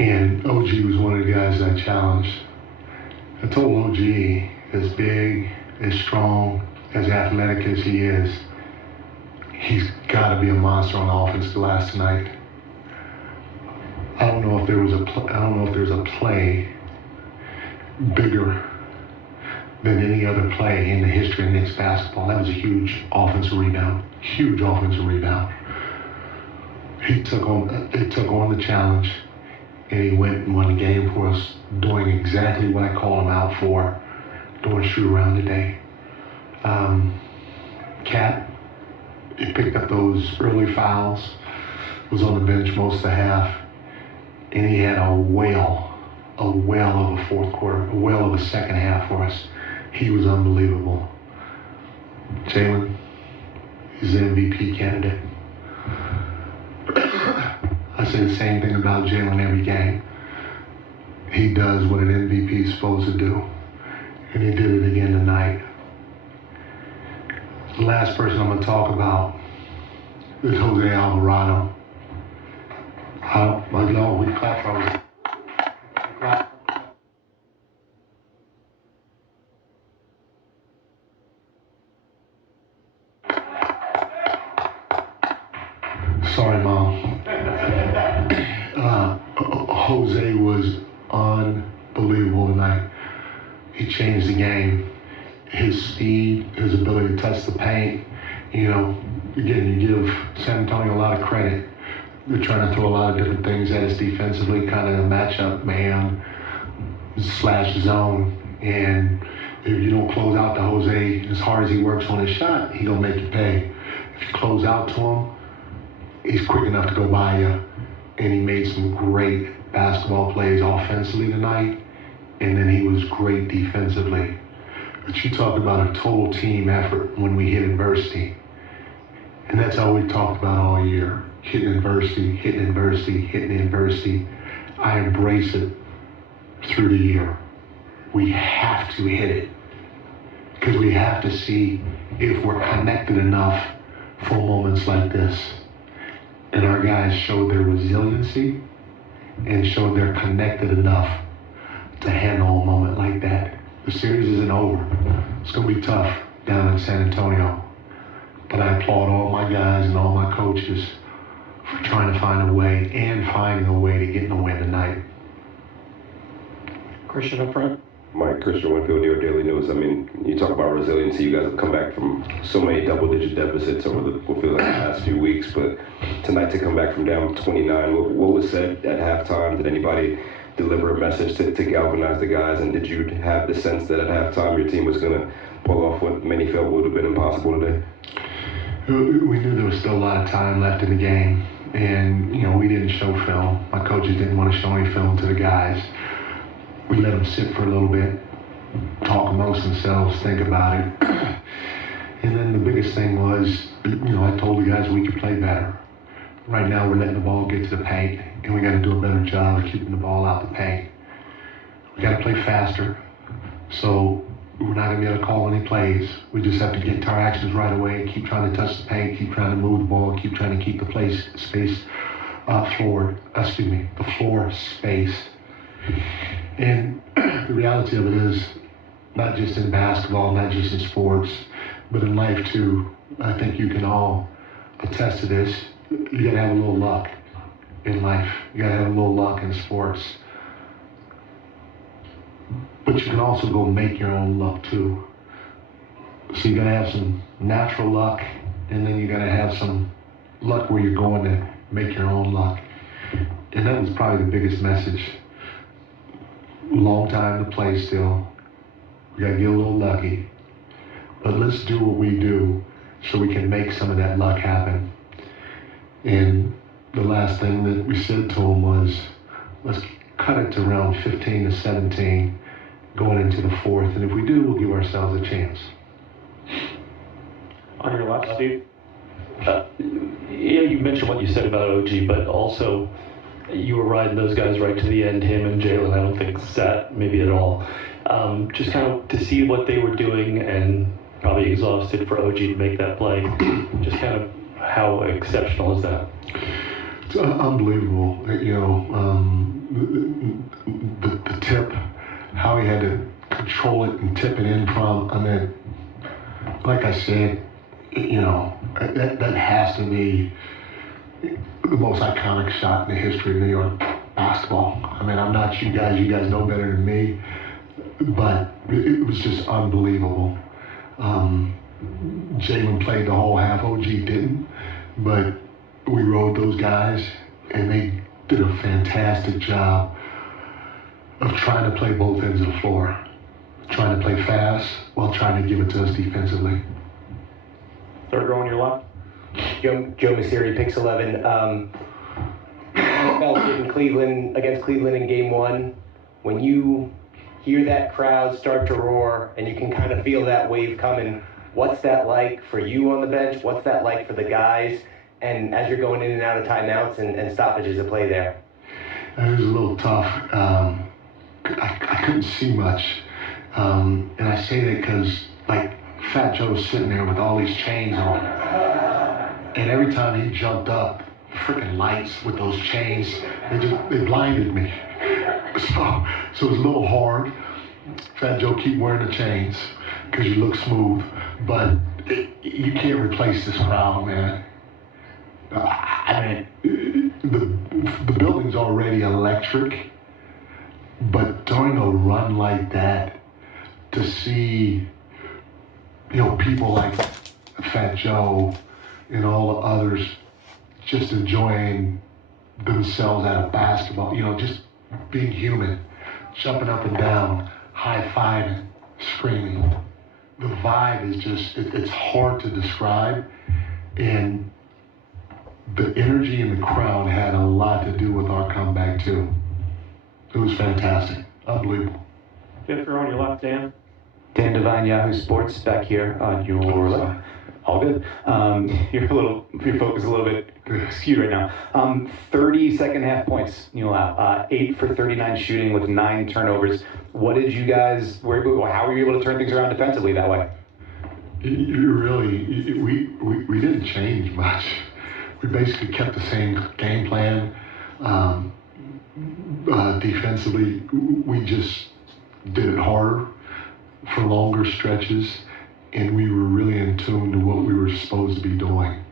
and OG was one of the guys I challenged. I told OG, as big, as strong, as athletic as he is, he's got to be a monster on the offensive glass tonight. I don't know if there's a play bigger than any other play in the history of Knicks basketball. That was a huge offensive rebound. Huge offensive rebound. He took on the challenge, and he went and won the game for us, doing exactly what I called him out for, doing shoot around today. Cat, he picked up those early fouls, was on the bench most of the half, and he had a whale of a fourth quarter, a whale of a second half for us. He was unbelievable. Jalen, he's the MVP candidate. I say the same thing about Jalen every game. He does what an MVP is supposed to do, and he did it again tonight. The last person I'm going to talk about is Jose Alvarado. We clap for Jose. Clap. Sorry, Mom. Jose was unbelievable tonight. He changed the game. His speed, his ability to touch the paint. You know, again, you give San Antonio a lot of credit. They're trying to throw a lot of different things at us defensively, kind of a matchup man / zone. And if you don't close out to Jose, as hard as he works on his shot, he gonna make you pay. If you close out to him, he's quick enough to go by you. And he made some great basketball plays offensively tonight, and then he was great defensively. But you talk about a total team effort when we hit adversity. And that's all we've talked about all year. Hitting adversity, hitting adversity, hitting adversity. I embrace it through the year. We have to hit it. Because we have to see if we're connected enough for moments like this. And our guys showed their resiliency and showed they're connected enough to handle a moment like that. The series isn't over. It's going to be tough down in San Antonio. But I applaud all my guys and all my coaches for trying to find a way and finding a way to get in the win tonight. Christian up front. Mike, Christian Winfield, New York Daily News. I mean, you talk about resiliency. You guys have come back from so many double-digit deficits over the last few weeks, but tonight to come back from down 29, what was said at halftime? Did anybody deliver a message to galvanize the guys, and did you have the sense that at halftime your team was going to pull off what many felt would have been impossible today? We knew there was still a lot of time left in the game, and we didn't show film. My coaches didn't want to show any film to the guys. We let them sit for a little bit, talk amongst themselves, think about it. And then the biggest thing was, I told the guys we could play better. Right now we're letting the ball get to the paint, and we got to do a better job of keeping the ball out the paint. We got to play faster, so we're not going to be able to call any plays. We just have to get to our actions right away, keep trying to touch the paint, keep trying to move the ball, keep trying to keep the floor spaced. And the reality of it is, not just in basketball, not just in sports, but in life too, I think you can all attest to this. You gotta have a little luck in life. You gotta have a little luck in sports. But you can also go make your own luck too. So you gotta have some natural luck, and then you gotta have some luck where you're going to make your own luck. And that was probably the biggest message. Long time to play still. We gotta get a little lucky. But let's do what we do so we can make some of that luck happen. And the last thing that we said to them was, let's cut it to around 15 to 17 going into the fourth. And if we do, we'll give ourselves a chance. On your left, Steve. You mentioned what you said about OG, but also you were riding those guys right to the end, him and Jalen. I don't think sat maybe at all. Just kind of to see what they were doing, and probably exhausted for OG to make that play. Just kind of how exceptional is that? It's unbelievable. The tip, how he had to control it and tip it in from. I mean, like I said, that has to be the most iconic shot in the history of New York basketball. I mean, I'm not you guys know better than me. but it was just unbelievable. Jalen played the whole half, OG didn't, but we rode those guys, and they did a fantastic job of trying to play both ends of the floor, trying to play fast while trying to give it to us defensively. Third row on your left. Joe Messeri, Pix 11. NFL in Cleveland, against Cleveland in game 1, when you hear that crowd start to roar and you can kind of feel that wave coming, what's that like for you on the bench? What's that like for the guys? And as you're going in and out of timeouts and stoppages of play there? It was a little tough. I couldn't see much. And I say that because, like, Fat Joe's sitting there with all these chains on. And every time he jumped up, freaking lights with those chains, they blinded me. So it was a little hard. Fat Joe, keep wearing the chains because you look smooth. But you can't replace this crowd, man. I mean, the building's already electric, but during a run like that, to see, people like Fat Joe and all the others just enjoying themselves out of basketball, just being human, jumping up and down, high-fiving, screaming. The vibe is just, it's hard to describe, and the energy in the crowd had a lot to do with our comeback too. It was fantastic, unbelievable. Fifth row on your left, Dan. Dan Devine, Yahoo Sports, back here on your left. All good. Your focus a little bit skewed right now. 30 second half points you allow. 8 for 39 shooting with 9 turnovers. What did you guys? How were you able to turn things around defensively that way? We didn't change much. We basically kept the same game plan. Defensively, we just did it harder for longer stretches, and we were really in tune to what we were supposed to be doing.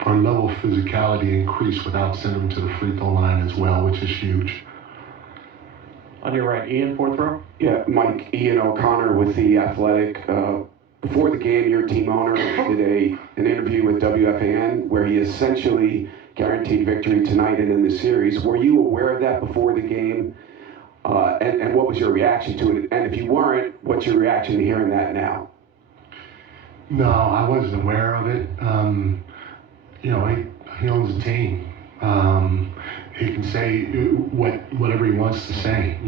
Our level of physicality increased without sending them to the free throw line as well, which is huge. On your right, Ian, fourth row. Yeah, Mike, Ian O'Connor with The Athletic. Before the game, your team owner did an interview with WFAN where he essentially guaranteed victory tonight and in the series. Were you aware of that before the game? And what was your reaction to it? And if you weren't, what's your reaction to hearing that now? No, I wasn't aware of it. He owns the team. He can say whatever he wants to say.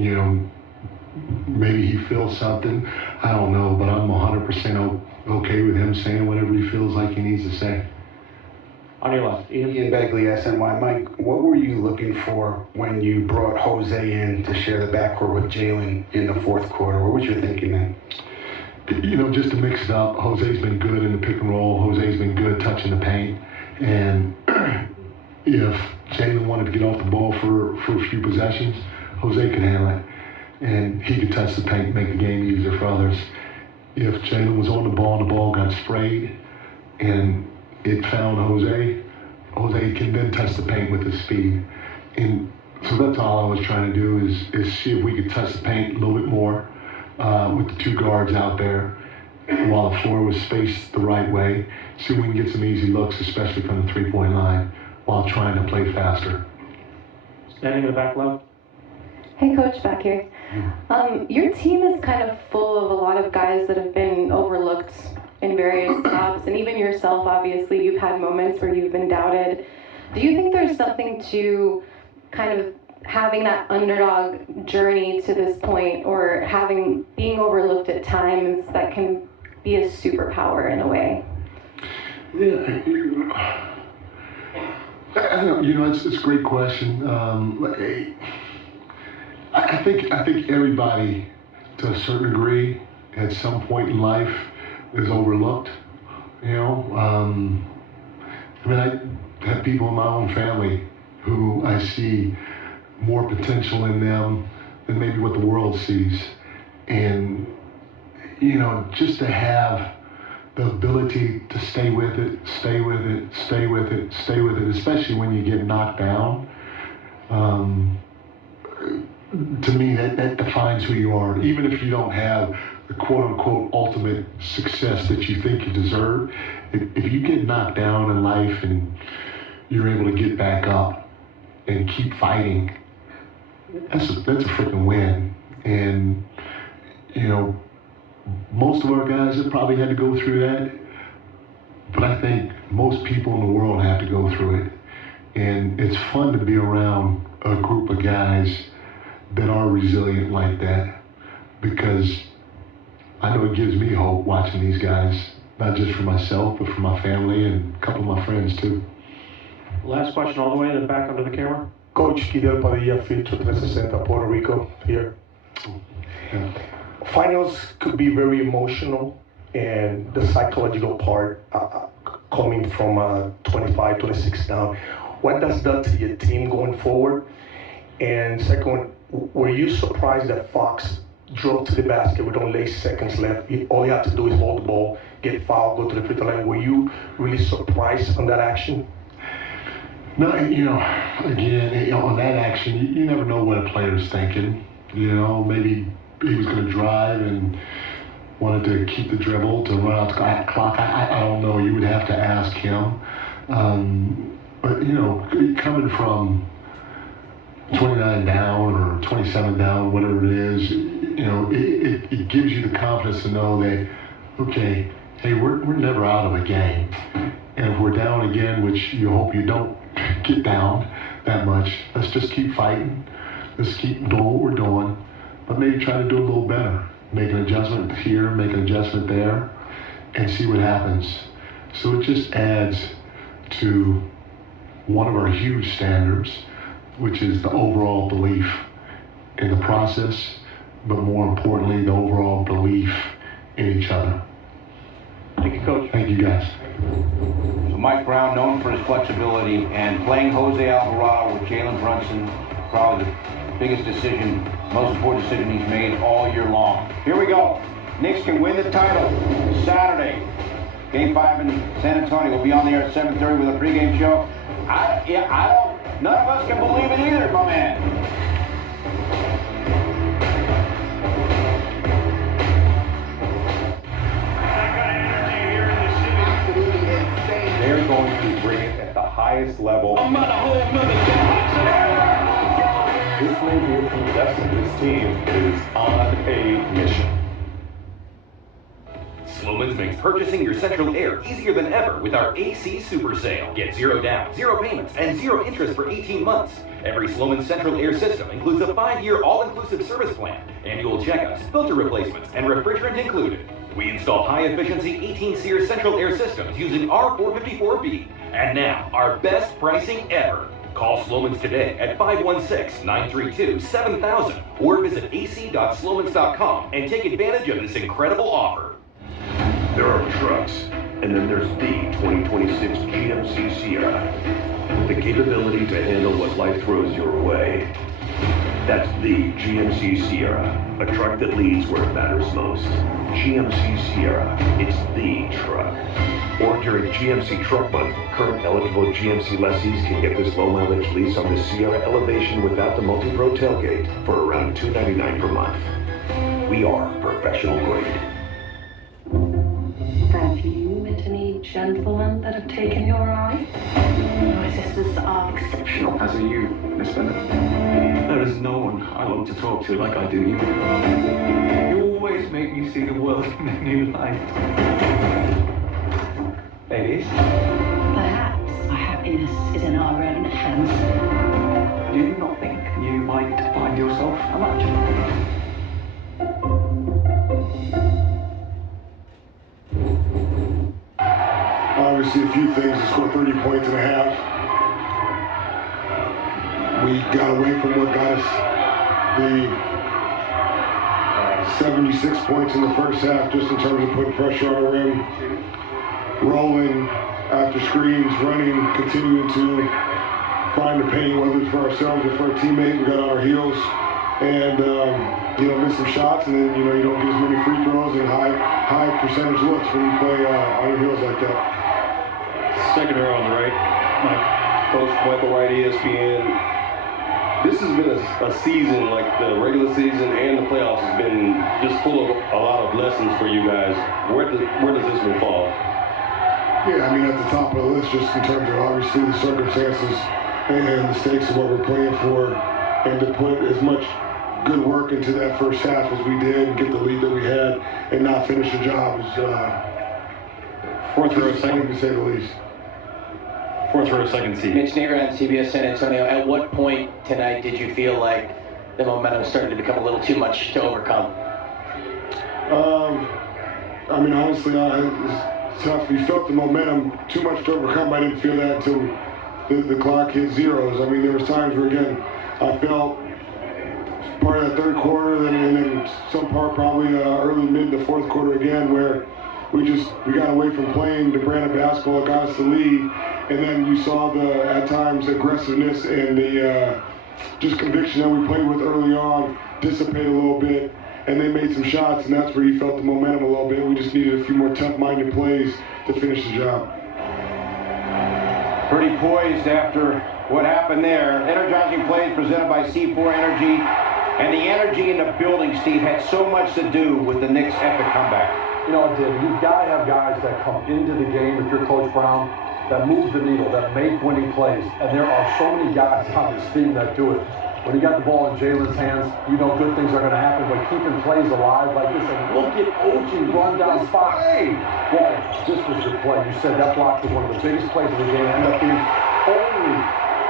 Maybe he feels something. I don't know, but I'm 100% okay with him saying whatever he feels like he needs to say. On your left, Ian Begley, SNY. Mike, what were you looking for when you brought Jose in to share the backcourt with Jalen in the fourth quarter? What was your thinking then? Just to mix it up. Jose's been good in the pick and roll. Jose's been good touching the paint. And if Jalen wanted to get off the ball for a few possessions, Jose could handle it. And he could touch the paint, make the game easier for others. If Jalen was on the ball got sprayed, and it found Jose can then touch the paint with his speed. And so that's all I was trying to do is see if we could touch the paint a little bit more with the 2 guards out there while the floor was spaced the right way. See if we can get some easy looks, especially from the 3-point line, while trying to play faster. Standing in the back left. Hey, Coach, back here. Your team is kind of full of a lot of guys that have been overlooked in various jobs, and even yourself, obviously, you've had moments where you've been doubted. Do you think there's something to kind of having that underdog journey to this point, or being overlooked at times, that can be a superpower in a way? Yeah, it's a great question. I think everybody, to a certain degree, at some point in life, is overlooked. I have people in my own family who I see more potential in them than maybe what the world sees. And, just to have the ability to stay with it, especially when you get knocked down, to me, that defines who you are. Even if you don't have the quote-unquote ultimate success that you think you deserve, if you get knocked down in life and you're able to get back up and keep fighting, that's a freaking win. And, you know, most of our guys have probably had to go through that, but I think most people in the world have to go through it. And it's fun to be around a group of guys that are resilient like that, because I know it gives me hope watching these guys, not just for myself, but for my family and a couple of my friends too. Last question all the way, then back under the camera. Coach Fidel Padilla, Filtro 360, Puerto Rico, here. Yeah. Finals could be very emotional, and the psychological part coming from 25, 26 down. What does that to your team going forward? And second, were you surprised that Fox drove to the basket with only 8 seconds left? All you have to do is hold the ball, get fouled, go to the free throw line. Were you really surprised on that action? No, you know, again, on that action, you never know what a player's thinking. You know, maybe he was going to drive and wanted to keep the dribble to run out the clock. I don't know. You would have to ask him. But, you know, coming from 29 down or 27 down, whatever it is, you know, it gives you the confidence to know that, okay, hey, we're never out of a game. And if we're down again, which you hope you don't get down that much, let's just keep fighting. Let's keep doing what we're doing, but maybe try to do a little better. Make an adjustment here, make an adjustment there, and see what happens. So it just adds to one of our huge standards, which is the overall belief in the process, but more importantly, the overall belief in each other. Thank you, Coach. Thank you, guys. So Mike Brown, known for his flexibility, and playing Jose Alvarado with Jalen Brunson, probably the biggest decision, most important decision he's made all year long. Here we go. Knicks can win the title Saturday. Game 5 in San Antonio. We'll be on the air at 7:30 with a pregame show. None of us can believe it either, my man. They're going to bring it at the highest level. I'm on a whole nother This may be a contestant. This team is on a mission. Sloman's makes purchasing your central air easier than ever with our AC Super Sale. Get 0 down, 0 payments, and 0 interest for 18 months. Every Sloman central air system includes a 5-year all-inclusive service plan, annual checkups, filter replacements, and refrigerant included. We install high-efficiency 18-SEER central air systems using R454B. And now, our best pricing ever. Call Sloman's today at 516-932-7000 or visit ac.slomans.com and take advantage of this incredible offer. There are trucks, and then there's the 2026 GMC Sierra with the capability to handle what life throws your way. That's the GMC Sierra, a truck that leads where it matters most. GMC Sierra, it's the truck. Or during GMC Truck Month, current eligible GMC lessees can get this low-mileage lease on the Sierra Elevation without the multi-pro tailgate for around $299 per month. We are professional grade. Have you met any gentlemen that have taken your eye? My sisters are exceptional. As are you, Miss Bennett. There is no one I want to talk to like I do you. You always make me see the world in a new light. Ladies? Perhaps our happiness is in our own hands. Do you not think you might find yourself a match? Obviously, a few things to score 30 points and a half. We got away from what got us the 76 points in the first half, just in terms of putting pressure on the rim, rolling after screens, running, continuing to find the pain, whether it's for ourselves or for a teammate. We got on our heels and miss some shots, and then you don't get as many free throws and high percentage looks when you play on your heels like that. Second row on the right, Mike. Coach Michael Wright, ESPN. This has been a season, like the regular season and the playoffs, has been just full of a lot of lessons for you guys. Where does this one fall? Yeah, I mean, at the top of the list, just in terms of obviously the circumstances and the stakes of what we're playing for, and to put as much good work into that first half as we did and get the lead that we had and not finish the job is fourth row second, to say the least. Fourth row second seed. Mitch Negron, CBS San Antonio. At what point tonight did you feel like the momentum started to become a little too much to overcome? I mean, honestly, it's tough. You felt the momentum too much to overcome. I didn't feel that until the clock hit zeros. I mean, there was times where, again, I felt part of that third quarter, and then some part probably early mid the fourth quarter again, where we got away from playing the brand of basketball that got us the lead, and then you saw the at times aggressiveness and the just conviction that we played with early on dissipate a little bit, and they made some shots, and that's where you felt the momentum a little bit. We just needed a few more tough-minded plays to finish the job. Pretty poised after what happened there. Energizing plays presented by C4 Energy. And the energy in the building, Steve, had so much to do with the Knicks' epic comeback. You know, it did. You've got to have guys that come into the game, if you're Coach Brown, that move the needle, that make winning plays. And there are so many guys on this team that do it. When you got the ball in Jalen's hands, you know good things are going to happen, but keeping plays alive like this, and look at OG run down spot. Well, this was your play. You said that block was one of the biggest plays of the game. Ended up being only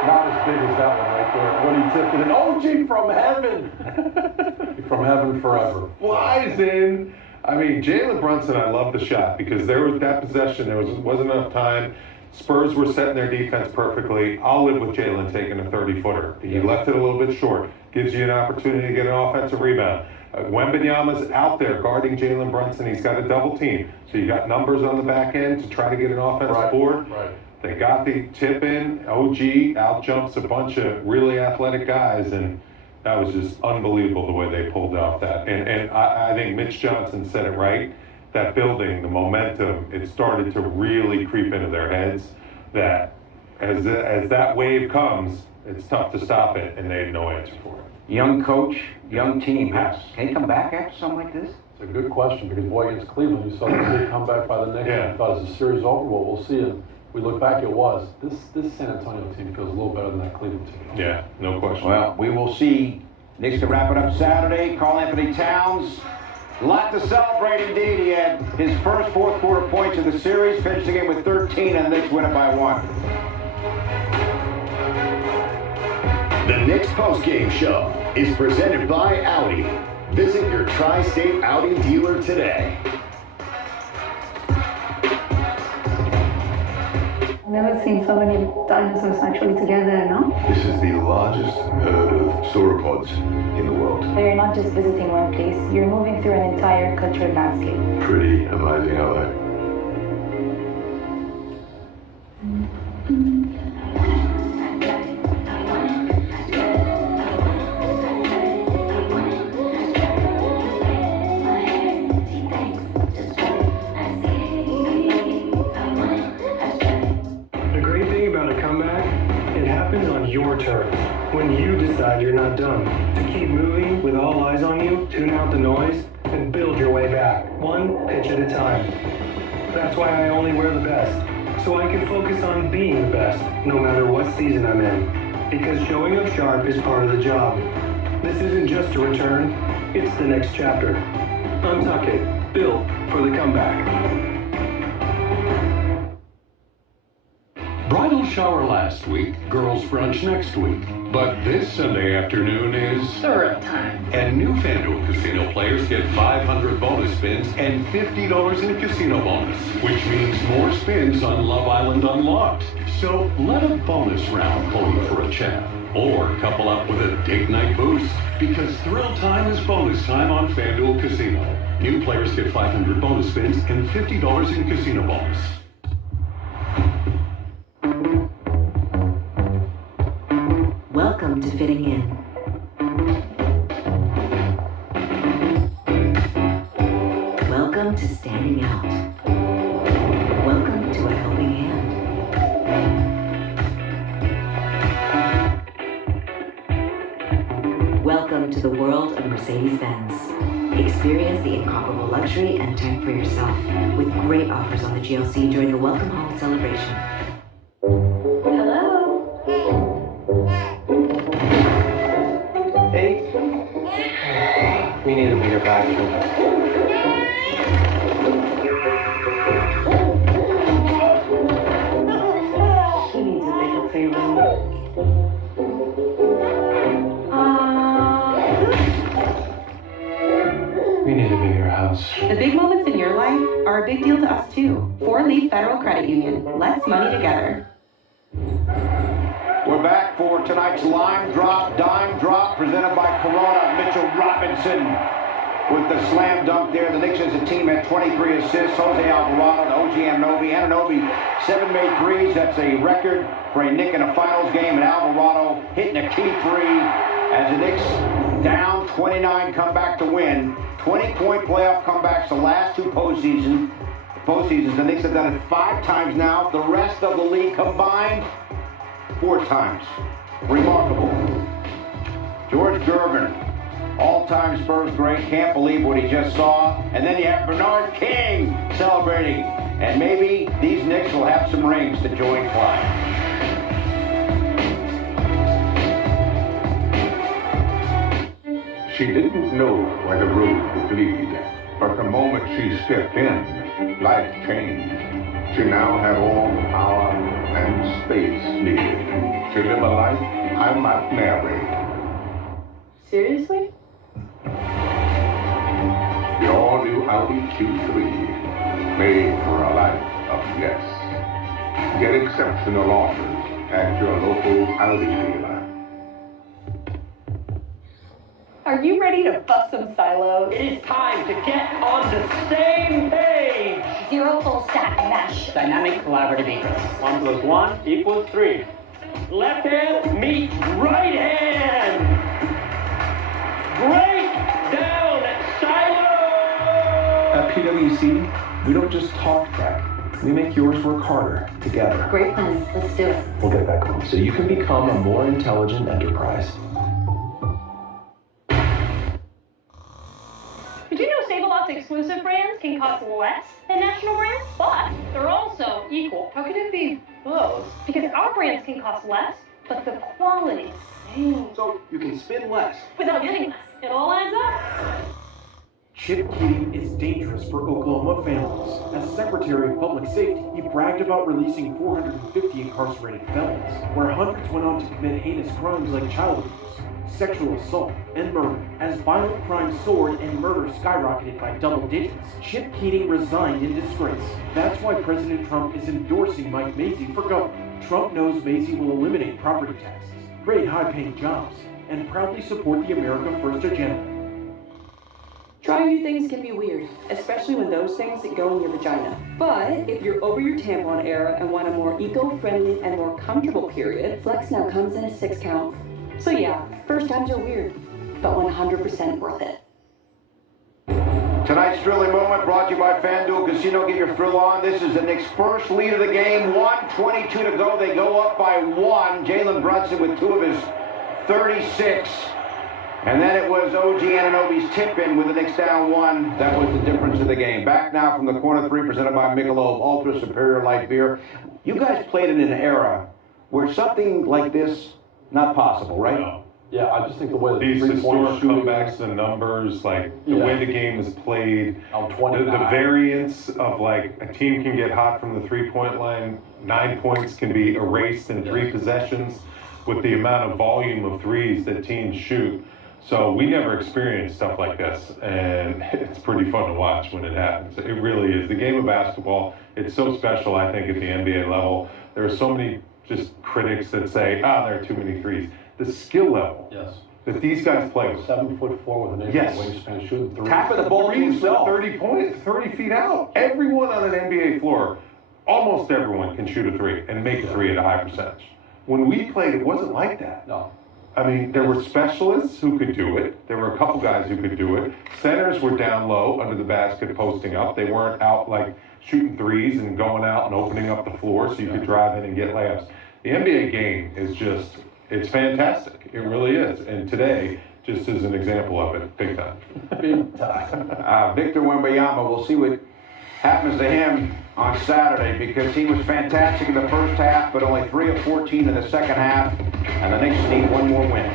not as big as that one right there. When he tipped it in, OG from heaven. From heaven forever. Flies in. I mean, Jalen Brunson, I love the shot because there was that possession, there wasn't enough time. Spurs were setting their defense perfectly. I'll live with Jalen taking a 30-footer. He left it a little bit short. Gives you an opportunity to get an offensive rebound. Wembanyama's out there guarding Jalen Brunson. He's got a double team. So you got numbers on the back end to try to get an offensive board. Right. They got the tip in. OG out-jumps a bunch of really athletic guys, and that was just unbelievable the way they pulled off that. And I think Mitch Johnson said it right. That building, the momentum, it started to really creep into their heads that as that wave comes, it's tough to stop it, and they had no answer for it. Young coach, young team. Can he come back after something like this? It's a good question because, boy, against Cleveland, you saw the big comeback by the Knicks. Yeah. You thought it was a series over. Well, we'll see. And we look back, it was. This San Antonio team feels a little better than that Cleveland team. Yeah, no question. Well, we will see. Knicks can wrap it up Saturday. Karl Anthony Towns. A lot to celebrate indeed. He had his first fourth quarter points of the series, finished the game with 13, and the Knicks win it by 1. The Knicks postgame show is presented by Audi. Visit your Tri-State Audi dealer today. Never seen so many dinosaurs actually together, no? This is the largest herd of sauropods in the world. So you're not just visiting one place, you're moving through an entire cultural landscape. Pretty amazing, aren't they? Your terms. When you decide you're not done. To keep moving with all eyes on you, tune out the noise, and build your way back, one pitch at a time. That's why I only wear the best, so I can focus on being the best, no matter what season I'm in. Because showing up sharp is part of the job. This isn't just a return, it's the next chapter. Untuck it, built for the comeback. Bridal shower last week, girls' brunch next week. But this Sunday afternoon is Thrill time. And new FanDuel Casino players get 500 bonus spins and $50 in casino bonus, which means more spins on Love Island Unlocked. So let a bonus round pull you for a chat, or couple up with a date night boost, because thrill time is bonus time on FanDuel Casino. New players get 500 bonus spins and $50 in casino bonus. Welcome to Fitting In. Welcome to Standing Out. Welcome to A Helping Hand. Welcome to the world of Mercedes-Benz. Experience the incomparable luxury and tech for yourself with great offers on the GLC during the Welcome Home celebration. Hello? Hey. We need a bigger bathroom. He needs a bigger playroom. We need a bigger house. The big moments in your life are a big deal to us too. 4Leaf Federal Credit Union. Let's money together. We're back for tonight's Dime Drop, presented by Corona. Mitchell Robinson with the slam dunk there. The Knicks as a team had 23 assists. Jose Alvarado and OG Anunoby. Anunoby, 7 made threes. That's a record for a Knick in a finals game. And Alvarado hitting a key three as the Knicks down 29 come back to win. 20-point playoff comebacks the last two postseasons. The Knicks have done it 5 times now. The rest of the league combined, 4 times. Remarkable. George Gervin, all-time Spurs great. Can't believe what he just saw. And then you have Bernard King celebrating. And maybe these Knicks will have some rings to join Clyde. She didn't know where the road would lead, but the moment she stepped in, life changed. She now had all the power and space needed to live a life I might narrate. Seriously? The all-new Audi Q3, made for a life of yes. Get exceptional offers at your local Audi dealer. Are you ready to bust some silos? It is time to get on the same page. Zero full stack mesh. Dynamic collaborative egress. 1 + 1 = 3. Left hand meets right hand. Break down silo. At PwC, we don't just talk tech. We make yours work harder together. Great plan. Let's do it. We'll get back home so you can become a more intelligent enterprise. Did you know Save-A-Lot's exclusive brands can cost less than national brands, but they're also equal? How could it be both? Because our brands can cost less, but the quality is the same. So you can spend less Without getting less. It all adds up. Chip Keating is dangerous for Oklahoma families. As Secretary of Public Safety, he bragged about releasing 450 incarcerated felons, where hundreds went on to commit heinous crimes like child abuse, sexual assault, and murder. As violent crime soared and murder skyrocketed by double digits, Chip Keating resigned in disgrace. That's why President Trump is endorsing Mike Mazzei for governor. Trump knows Mazzei will eliminate property taxes, create high-paying jobs, and proudly support the America First agenda. Trying new things can be weird, especially when those things go in your vagina. But if you're over your tampon era and want a more eco-friendly and more comfortable period, Flex now comes in a 6 count. So yeah, first times are weird, but 100% worth it. Tonight's thrilling moment brought to you by FanDuel Casino. Get your thrill on. This is the Knicks' first lead of the game. 1:22 to go. They go up by 1. Jalen Brunson with 2 of his 36. And then it was OG Anunoby's tip-in with the Knicks down 1. That was the difference of the game. Back now from the corner 3 presented by Michelob Ultra Superior Light Beer. You guys played in an era where something like this not possible, right? No. Yeah, I just think the way the these three-point historic shooting comebacks, the numbers, like the way the game is played, on the 29. variance of like a team can get hot from the 3-point line, 9 points can be erased in 3 possessions with the amount of volume of threes that teams shoot. So we never experienced stuff like this, and it's pretty fun to watch when it happens. It really is. The game of basketball, it's so special, I think, at the NBA level. There are so many just critics that say, there are too many threes. The skill level that these guys play with. 7'4" with an 8 wingspan, shooting 3. Tapping the ball to threes from himself. 30 feet out. Everyone on an NBA floor, almost everyone can shoot a 3 and make a 3 at a high percentage. When we played, it wasn't like that. No. I mean, there were specialists who could do it. There were a couple guys who could do it. Centers were down low under the basket posting up. They weren't out like shooting threes and going out and opening up the floor so you could drive in and get layups. The NBA game is just, it's fantastic. It really is. And today, just as an example of it, big time. Big time. Victor Wembanyama, we'll see what happens to him on Saturday, because he was fantastic in the first half, but only 3 of 14 in the second half, and the Knicks need one more win.